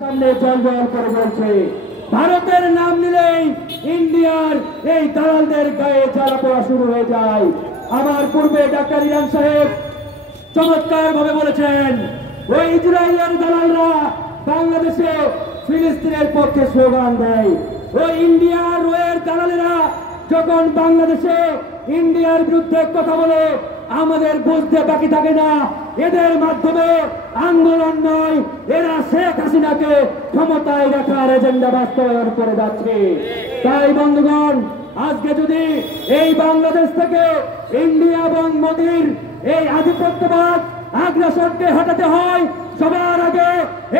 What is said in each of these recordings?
সামনে জল করে বলছে ভারতের নাম নিলেই ইন্ডিয়ার এই দালালদের গায়ে জ্বালা পড়া শুরু হয়ে যায়। আমার পূর্বে ডাক্তার ইরান সাহেব চমৎকার ভাবে বলেছেন, ওই ইসরায়েলের দালালরা বাংলাদেশে ফিলিস্তিনের পক্ষে স্লোগান দেয়। ওই ইন্ডিয়ার ওয়ের দালালেরা যখন বাংলাদেশে ইন্ডিয়ার বিরুদ্ধে কথা বলে আমাদের বুঝতে বাকি থাকে না, এদের মাধ্যমে আন্দোলন নয়, এরা শেখ হাসিনাকে ক্ষমতায় রাখার এজেন্ডা বাস্তবায়ন করে যাচ্ছে। তাই বন্ধুগণ, আজকে যদি এই বাংলাদেশ থেকে ইন্ডিয়া এবং মোদির এই আধিপত্যবাদ আগ্রাসনকে হটাতে হয়, সবার আগে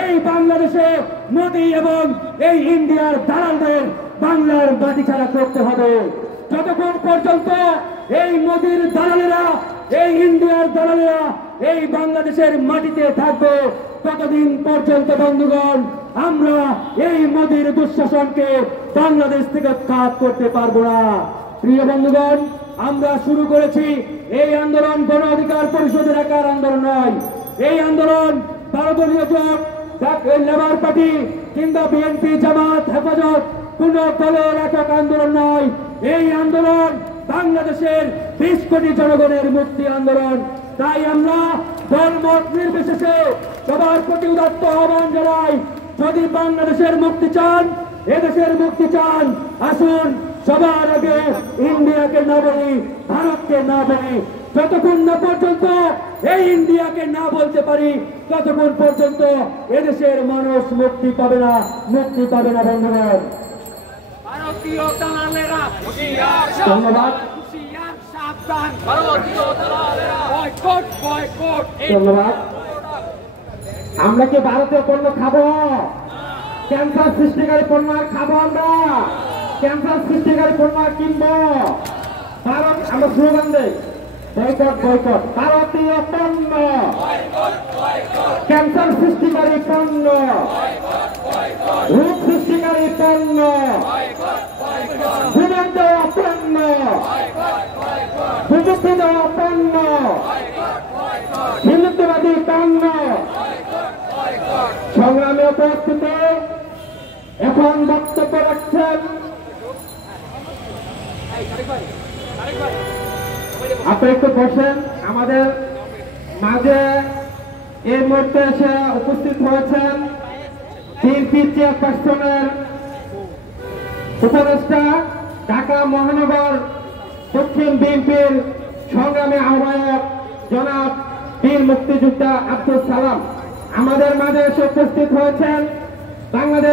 এই বাংলাদেশে মোদি এবং এই ইন্ডিয়ার দালালদের বাংলার মাটি ছাড়া করতে হবে। যতক্ষণ পর্যন্ত এই মোদির দালালেরা, এই ইন্ডিয়ার দালালেরা এই বাংলাদেশের মাটিতে থাকবে, ততদিন পর্যন্ত বন্ধুগণ আমরা এই মোদির দুঃশাসনকে বাংলাদেশ থেকে কাট করতে পারবো না। প্রিয় বন্ধুগণ, আমরা শুরু করেছি এই আন্দোলন গণ অধিকার পরিষদের একার আন্দোলন নয়। এই আন্দোলন 12 দলীয় জোট, লেবার পার্টি কিংবা বিএনপি, জামাত, হেফাজত কোন দলের একক আন্দোলন নয়। এই আন্দোলন বাংলাদেশের 20 কোটি জনগণের মুক্তি আন্দোলন। তাই আমরা দলমত নির্বিশেষে সবার প্রতি উদাত্ত আহ্বান জানাই, যদি বাংলাদেশের মুক্তি চান, এদেশের মুক্তি চান, আসুন সবার আগে ইন্ডিয়াকে না বলি, ভারতকে না বলি। যতক্ষণ না পর্যন্ত এই ইন্ডিয়াকে না বলতে পারি, ততক্ষণ পর্যন্ত এদেশের মানুষ মুক্তি পাবে না, মুক্তি পাবে না বন্ধুগণ। ধন্যবাদ। ধন্যবাদ। আমরা কি ভারতীয় পণ্য খাবো? ক্যান্সার সৃষ্টিকারী পণ্য আর খাবো? আমরা ক্যান্সার সৃষ্টিকারী পণ্য আর কিনবো? ভারত, আমরা স্লোগান দেই বয়কট বয়কট, ভারতীয় পণ্য, ক্যান্সার সৃষ্টিকারী পণ্য, রোগ সৃষ্টিকারী পণ্য, ভূমির দেওয়া পণ্য, প্রযুক্তি দেওয়া পণ্য, হিন্দুত্ববাদী পণ্য। সংগ্রামে উপস্থিতি এখন বক্তব্য রাখছেন, আপনি একটু বসেন। আমাদের মাঝে এই মুহূর্তে এসে উপস্থিত হয়েছেন বিএনপি চেয়ারপারসনের উপদেষ্টা, ঢাকা মহানগর দক্ষিণ বিএনপির সংগ্রামী আহ্বায়ক জনাব বীর মুক্তিযোদ্ধা আব্দুল সালাম আমাদের মাঝে এসে উপস্থিত হয়েছেন। বাংলাদেশ